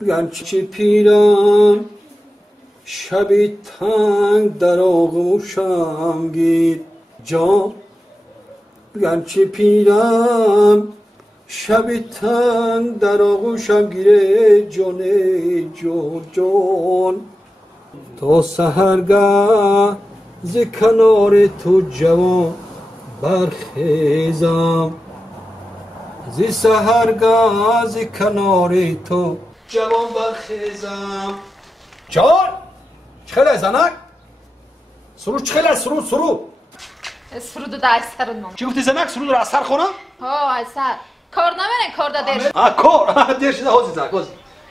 گرچه پیرم شبی تنگ در آغوشم گیر جان گرچه پیرم شبی تنگ در آغوشم گیره جان جان تا سحرگه ز کنار تو جوان برخیزم ز سحرگه ز کنار تو جوان برخیزم جان چخیل زنک سرو چخیل سرو سرود رو در سر نام چی گفتی زنک سرود رو از سر خونم؟ ها از سر کار نمینه کار دادر کار دیر شده هازی زنک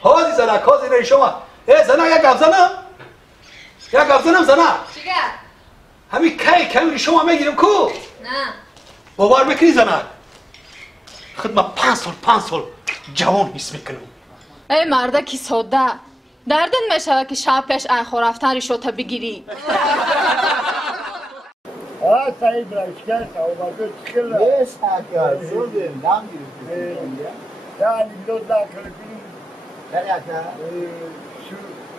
هازی زنک هازی رای شما زنک یک گفت زنم یک گفت زنم زنک چیگه؟ همین کمی شما میگیرم کو؟ نه باور میکنی زنک خدمت 5 سال جوان حس میکنم ای مرده کی ساده دردن میشود که شب پیش ایخو رفتن ریشوتا بگیری سعید برشکر سعوبازو چخیل یه ساکر شده نام گیرید ya anekdot daha kırıklı. Nerede?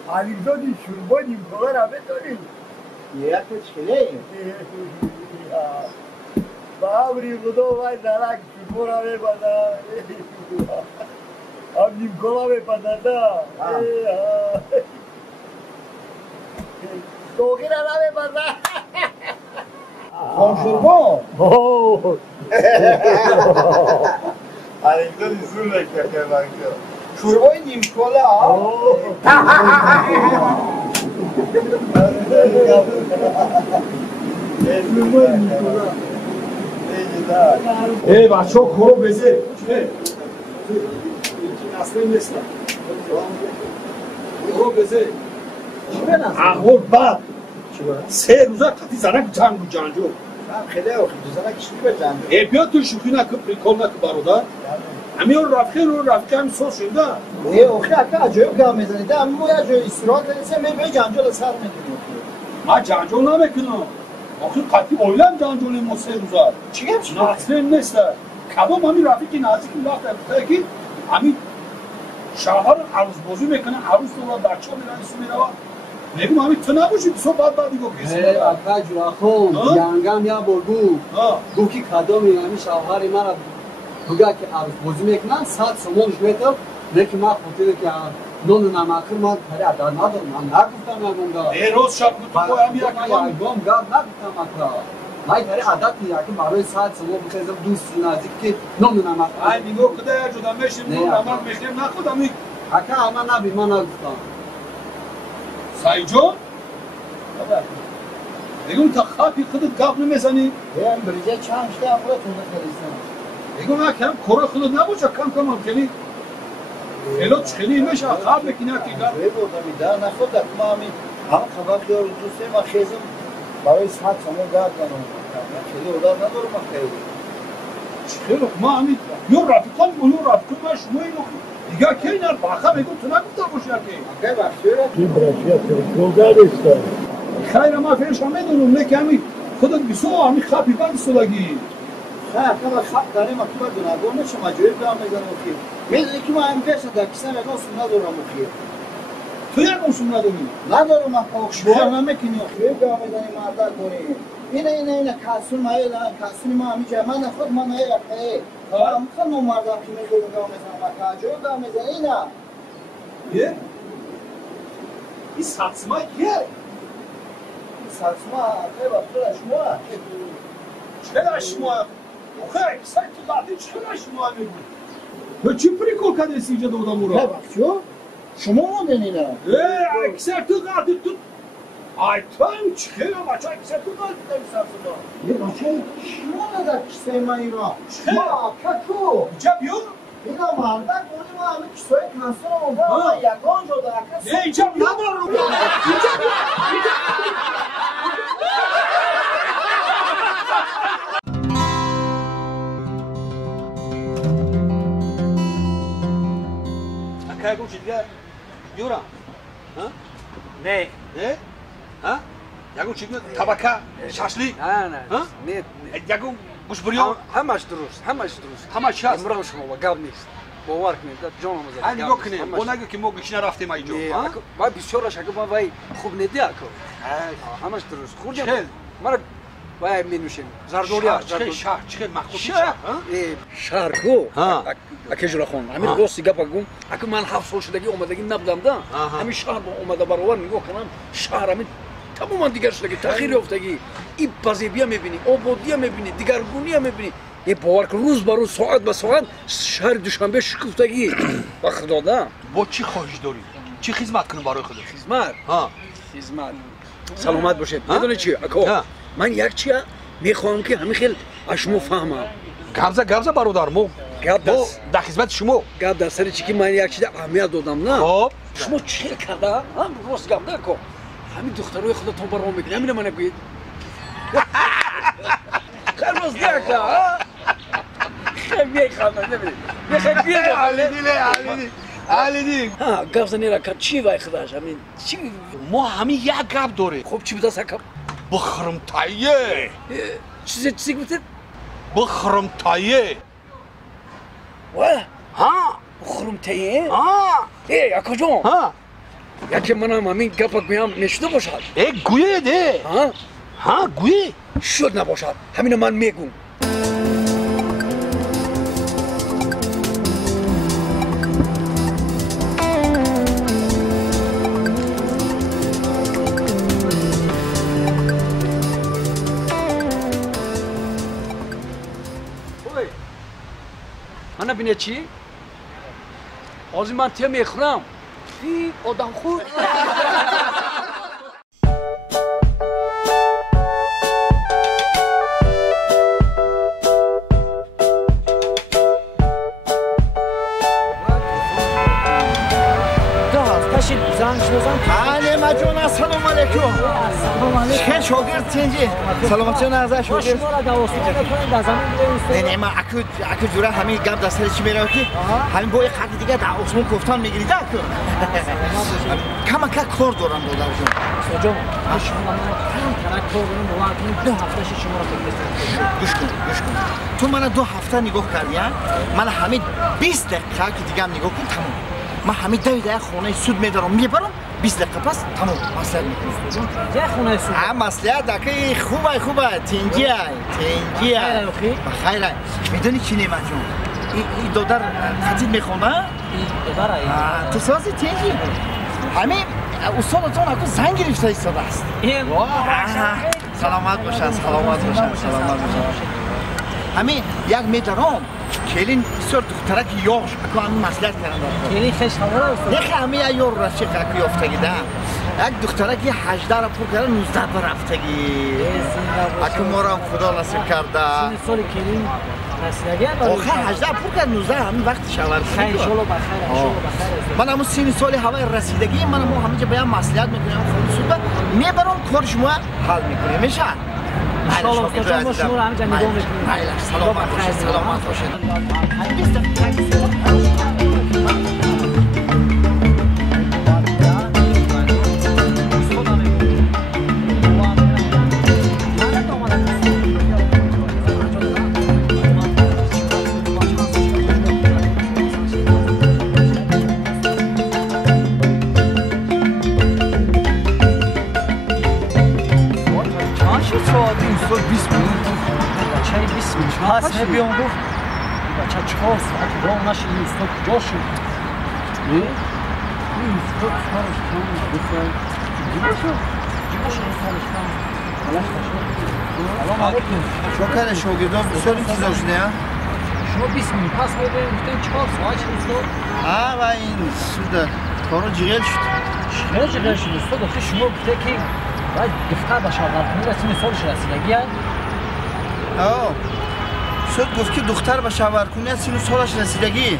Anekdoti şurbanim kadar abi tabii. Ya kaçkele? Babri kudo vay darak şurbora ve bana. Abim kola ve patata. Kokira la ve bana. Konşurbo? Oh. Anekdot izurla kaka bakıyor. Şurboy niyim kola. بچه ها کرو بزه اصلا نیست کرو بزه احوال بعد 3 روزه قطعی زنک جنگ و جنجو خیلی اوخی زنک شوخی به جنجو بیا تو شوخی نکن پریکال نکن برادر همین رو رفقه همین سوز شنده اوخی اکا عجایب گام میزنید اما یه جای استراحت کنید می جنجو لسر میکنید من جنجو نمیکنم آخه قطعی اویلم جنجو نیم 3 روزه چی گم چی؟ ناصله نیست کباب همین رفیقی نزدیکی وقت رفته که همین شوهر عروس بازی میکنه عروس دورا بچه ها میرن سو میروا نگم همین تو نباشی تو بعدی گو کسی اکا جراخون یانگم یا بگو گو که کدام همین شوهر مرا بگه که عروس بازی میکنن 100 سومونش میتر نکی ما خودی که نون نمکر من پری ادا ندارم من نگفتم نگونگا روز شب تو همین یکم نگفتم اکا من پری عادت میگه که برای 100 سومون بخیزم دوست نزدیک که نون نمکر ای میگو کده جدا میشیم نون نمک میخیم نخودم می اکا اما نبی من نگفتم سعید جان بگم تا خوابی خودت گپ نمیزنی هم بریزه چند شده هم خودتون بخریستن بگم کم کره خودت نباشه کم هم کنی الات خیلی میشه خواب میکنه که گپ بودم در نخود ما همین همه خبر دار دوسته ما خیزم برای 100 سومون گرد کنم خیلی اولاد ندارم ما خیلی خیلی ما همین یو رفیقان و یو رفیقان ما شما اینو دیگه که اینا باخه میگم تو نگفته باشی که اگه بخشیره Kim bırakıyor kırıklığı ister. خیر ما فیش هم میدونم نه که همین خودت بسو همین خوابی بند سولگی خیر که خب داریم اکی با دونگونه شما جویب دارم میزنم اکی میدونی که ما هم پیش در کسیم یک اصول ندارم اکی تو یک اصول نداری؟ ندارم اکی شما نمیکنی اکی جویب دارم میزنیم مردر کنی اینه کسول ما ایلان کسول ما همی جای من خود من های اکی هم خود ما مردر که میدونم دارم میزنم اکی جویب دارم میزنم اینه یه؟ این ساتسما یه؟ ساتسما اکی با شما چرا شما؟ آخه اکسای تو دادی چرا شما میگو؟ تو چی پریکول کردی سیجا دادم او را؟ نه بخشو؟ شما موندن اینه اکسای تو دادی تو آی تو هم چخیره بچه اکسای تو دادی دادی ساتسما یه بچه شما ندار کسای من اینا ما ککو اینجا بیو؟ اینا مرده کنی ما همه کسای کنسون آمده ما یکان جدا اکسای اینجا بیو برو اینجا بیو اکای گوشی دیگه بیورم نه نه؟ ها؟ یکو چی بیو؟ تبکه؟ شاشلی؟ نه یکو گوش بریو؟ همش درست همش هست؟ امرام شما و گاب نیست باور کنید جانم از ها نگاه کنیم ما نگو که ما گشنه رفتیم اینجا ما بسیار شکر ما وای خوب ندی اکو همش درست خوردیم مرا وای می نوشیم زردوری شهر چه مخوب شهر کو اکی جرا خون همین راستی گپ گم اگه من 7 سال شدگی اومدگی نبودم دا همین شهر اومده برابر نگاه کنم شهر همین تماما دیگر شدگی تغییر یافتگی این پذیبی میبینی آبادی میبینی دیگرگونی میبینی یه باور کن روز به روز ساعت به ساعت شهر دوشنبه شکفتگی با خدا دا با چی خواهش داری چی خدمت کنم برای خدا خدمت خدمت سلامت باشید میدونی چی اکو من یک چیه میخوام که همین خیلی اشمو فهمم گبزه برادر مو گپ دست در خدمت شما گپ دست سری چی که من یک چیز اهمیت دادم نه خب شما چی کرده هم راست گپ نکن همین دخترای خودتون برام میگن همین من بگید خیلی راست دیگه خیلی بیخوام نمیدونی خیلی بیخوام علیدی ها گپ زنی را کرد چی وای خداش همین چی ما همین یک گپ داره خب چی بوده سکم بخرم تایه چیزی گفتید بخرم تایه واه ها بخرم تایه ها اکو جون ها یکی منم همین گپ میام نشده باشد گویه ده ها گویه شد نباشد همین من میگم من بینه چی؟ آزی من تیه میخورم ای آدم خود تشید زنگ شدم بله مجون السلام علیکم السلام علیکم چه شاگرد چنجی سلامت جان ازش شاگرد شما را دوست می‌کنید در زمین بیاین نه ما اکو جوره همین گپ دست چی میره که همین با یک خط دیگه در عثمان گفتن میگیرید اکو کما کار دارم دادر جون جون شما من کار دارم واقعا 2 هفته شما را بفرستم گوش کن تو من 2 هفته نگاه کردی من همین 20 دقیقه که دیگه نگاه کن تمام من همین دقیقه خونه سود میدارم میبرم 20 دقیقه پس تمام مسئله میکنم چه خونه سود مسئله دقیقه خوبه تنجیه بخیر میدونی چی نعمت جون این دادر خطیب میخونه دادر تو سازی تنجی همین استادتون اکو زنگ گرفته ایستاده است سلامت باشن همین یک میدارم کلین بسیار دخترک یاش اکو همین مسئله کردن کلین خیش خبره است نه همین یار رفیق اکو یافتگی ده یک دخترک 18 را پر کرده 19 برفتگی اکو ما را خدا نصیب کرده سن سال کلین رسیدگی آخه 18 پر کرد 19 همین وقت شاور خیر ان شاء الله بخیر من همون سن سال هوای رسیدگی من همه جا بیان مصلحت میکنم خود سود میبرم کار شما حل میکنه میشه سلامت پس بیام گفت بچه 4 ساعت راه نشد این استاد کجا شد این استاد سرش کن بسر جیبا شد سرش کن سلام علیکم شکر شاگردان بسیار این چیزا شده شما 20 منی پس ببین گفتن 4 ساعت شد استاد و این سوده کارو جیغل شد چرا جیغل شد استاد آخه شما گفته که باید دفتر بشاور کنید از این سالش رسیدگی سود گفت که دختر به شاورکنی از سین سالش رسیدگی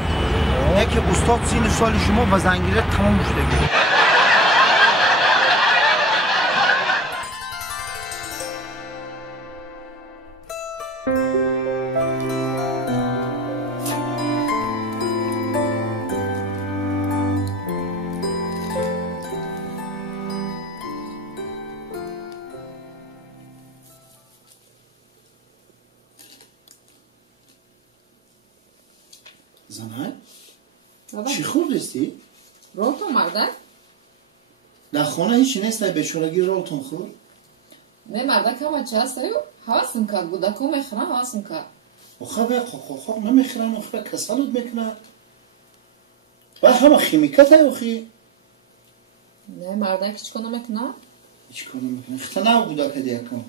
نه که استاد سین سال شما به زنگیره تمام شدگی زنای چی خوردستی؟ رولتون مردک؟ در خانه هیچی نیست بیچارگی رولتون خورد؟ نه مردک هم چه هست ایو؟ حواسم کرد گودکو میخورن حواسم کرد خب نمیخورن خب کسالت میکنن و همه خیمیکت های اخی نه مردک هیچ کنه میکنن؟ هیچ کنه میکنن اختناو بودا که دیکن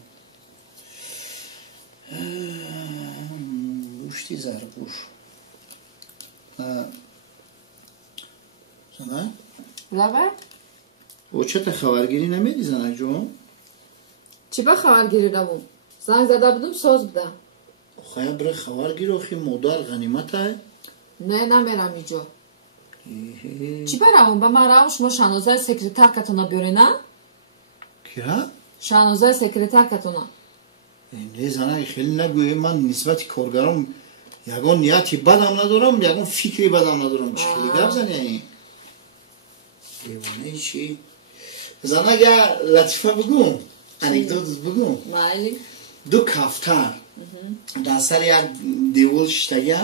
گوشتی زرگوش زنک؟ لبه؟ او چه تا خبرگیری نمیدی زنک جون؟ چی با خبرگیری روم؟ زنگ زده بودم ساز بودم خواهی برای خبرگیر اخی مدار غنیمت های؟ نه نمیرم اینجا چی برام؟ به من روم شما شانوزه سکرتر کتونا بیاری نه؟ کیا؟ شانوزه سکرتر کتونا نه زنک خیلی نگویی من نسبت کارگرام یگان نیتی بدم ندارم یگان فکری بدم ندارم چی خیلی گپ زنی این دیوانه چی زنک یا لطیفه بگو انکدوت بگو مالی دو کفتر در سر یک دیوار شتگی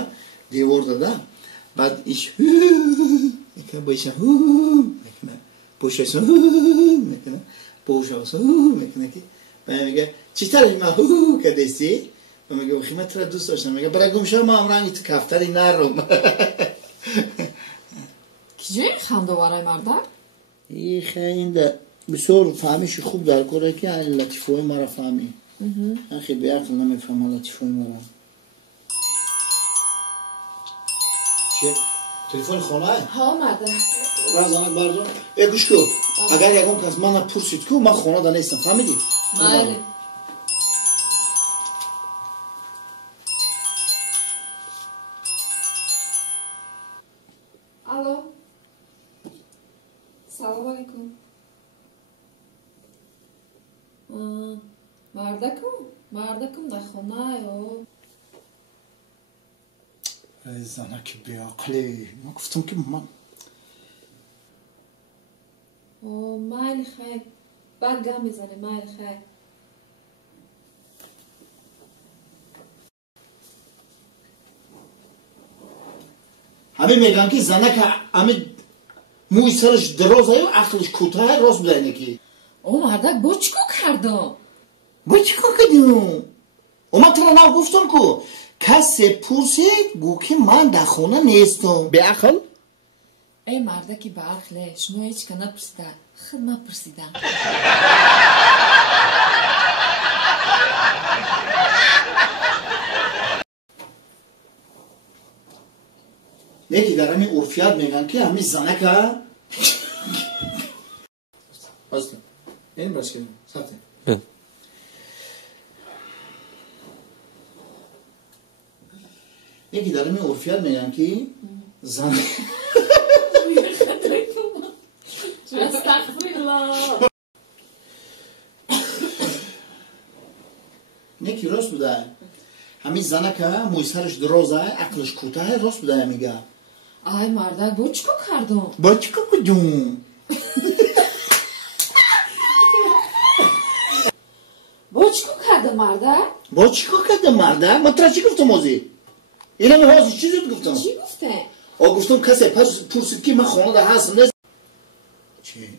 دیوار داده بعد ایش میکنه بایش میکنه بوشش میکنه بوشش میکنه که بعد میگه چی طرفی من کردستی و میگه بخی من تو دوست داشتم میگه برای گمشه ما هم رنگی تو کفتری نرم کجا این خنده وارای مردک؟ این خیلی بسیار فهمیشی خوب در کاره که این لطیفه مرا فهمی خیلی به عقل نمیفهمه لطیفه مرا چه؟ تلفن خانه های؟ ها مردک رازانک بردون گوش کو اگر یکم کس من پرسید کو من خانه دا نیستم فهمیدی؟ مالی الو سلام علیکم مردکم در خونه یو زنک بیاقلی من گفتم که من مایل خیر بعد گم میزنه مایل خیر همه میگن که زنک همه موی سرش درازه و عقلش کوتاه راست بوده اینکی مردک با چیکو کردم؟ با چیکو کردیم؟ من تو رو گفتم که کسی پرسید گو که من در خونه نیستم به عقل؟ ای مردکی به عقله شما هیچ که نپرسیدن خود نپرسیدن یکی در همین عرفیت میگن که همین زنک ها بازده این باش کنیم ساته یکی در همین عرفیت میگن که زنک استغفرالله یکی راست بوده همین زنک ها موی سرش درازه عقلش کوتاه راست بوده میگه آی مردک با چیکو کردم؟ با چیکو کردم؟ با چیکو کردم مردک؟ با چیکو کردم مردک؟ من ترا چی گفتم موزی؟ اینا من حاضر چی زود گفتم؟ چی گفته؟ گفتم کسی پرسید که من خانه ده هستم نیست چی؟